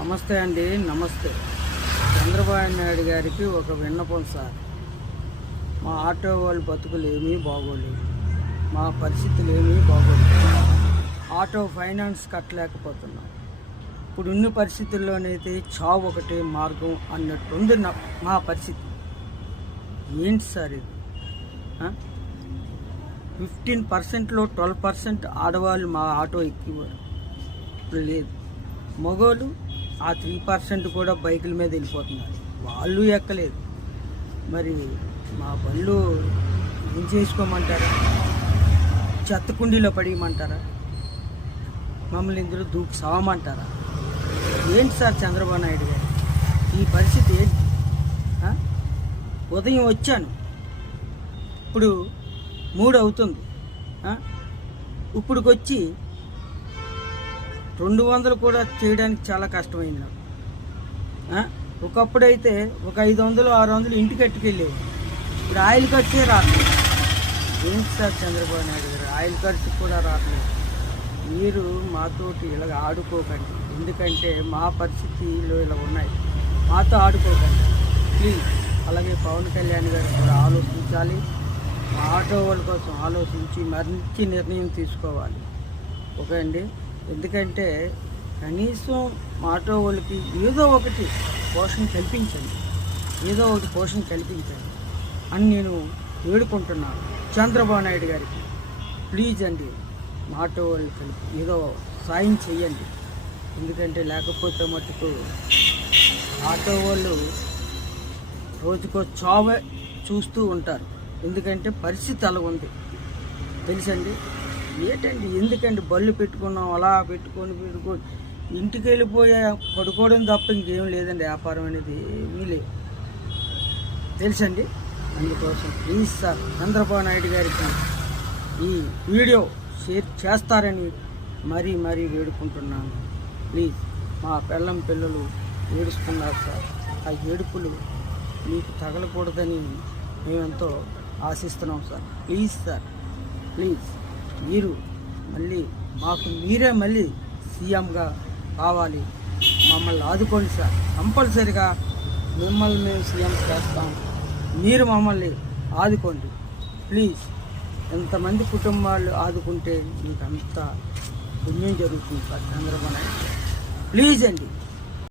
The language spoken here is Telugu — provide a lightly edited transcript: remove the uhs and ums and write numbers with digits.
నమస్తే అండి. నమస్తే. చంద్రబాబు నాయుడు గారికి ఒక విన్నపం సార్. మా ఆటో వాళ్ళ బతుకులు ఏమీ బాగోలేదు, మా పరిస్థితులు ఏమీ బాగోలేదు. ఆటో ఫైనాన్స్ కట్టలేకపోతున్నాం. ఇప్పుడు ఉన్న పరిస్థితుల్లోనైతే చావు ఒకటే మార్గం అన్నట్టుంది మా పరిస్థితి. ఏంటి సార్ ఇది? 15%లో 12% ఆడవాళ్ళు మా ఆటో ఎక్కేవారు, ఇప్పుడు లేదు. మగవాళ్ళు ఆ 3% కూడా బైకుల మీద వెళ్ళిపోతున్నారు, వాళ్ళు ఎక్కలేదు. మరి మా బళ్ళు ఏం చేసుకోమంటారా? చెత్త కుండీలో పడేయమంటారా? మమ్మల్ని ఇందులో దూకి సావమంటారా? ఏంటి సార్ చంద్రబాబు నాయుడు గారు ఈ పరిస్థితి ఏంటి? ఉదయం వచ్చాను, ఇప్పుడు 3 అవుతుంది. ఇప్పుడుకొచ్చి 200 కూడా చేయడానికి చాలా కష్టమైంది నాకు. ఒకప్పుడైతే ఒక 500 600 ఇంటికి ఎట్టుకెళ్ళేవి, ఇప్పుడు ఆయిల్ ఖర్చే రావట్లేదు. ఏంటి సార్ చంద్రబాబు నాయుడు గారు, ఆయిల్ ఖర్చు కూడా రావట్లేదు. మీరు మాతోటి ఇలాగ ఆడుకోకండి, ఎందుకంటే మా పరిస్థితిలో ఇలా ఉన్నాయి. మాతో ఆడుకోకండి ప్లీజ్. అలాగే పవన్ కళ్యాణ్ గారు కూడా ఆలోచించాలి, మా ఆటో వాళ్ళ కోసం ఆలోచించి మంచి నిర్ణయం తీసుకోవాలి. ఓకే అండి. ఎందుకంటే కనీసం ఆటో వాళ్ళకి ఏదో ఒకటి పోషణ కల్పించండి, ఏదో ఒకటి పోషణ కల్పించండి అని నేను వేడుకుంటున్నాను చంద్రబాబు నాయుడు గారికి. ప్లీజ్ అండి, ఆటో వాళ్ళకి ఏదో సాయం చెయ్యండి. ఎందుకంటే లేకపోతే మట్టుకు ఆటో వాళ్ళు రోజుకో చావే చూస్తూ ఉంటారు. ఎందుకంటే పరిస్థితి అలా ఉంది తెలుసండి. ఏంటండి ఎందుకండి బళ్ళు పెట్టుకున్నాం, అలా పెట్టుకొని ఇంటికి వెళ్ళిపోయా పడుకోవడం తప్ప ఇంకేం లేదండి. వ్యాపారం అనేది ఏమీ లేదు తెలుసండి. అందుకోసం ప్లీజ్ సార్ చంద్రబాబు నాయుడు గారికి ఈ వీడియో షేర్ చేస్తారని మరీ మరీ వేడుకుంటున్నాను. ప్లీజ్. మా పిల్లలు ఏడుస్తున్నారు సార్, ఆ ఏడుపులు మీకు తగలకూడదని మేమెంతో ఆశిస్తున్నాం సార్. Please sir, please. మీరు మళ్ళీ మీరే మళ్ళీ సీఎంగా కావాలి, మమ్మల్ని ఆదుకోండి సార్. కంపల్సరిగా మిమ్మల్ని మేము సీఎం చేస్తాం, మీరు మమ్మల్ని ఆదుకోండి ప్లీజ్. ఎంతమంది కుటుంబాలు ఆదుకుంటే మీకు అంత పుణ్యం జరుగుతుంది సార్ చంద్రబాబు నాయుడు. ప్లీజ్ అండి.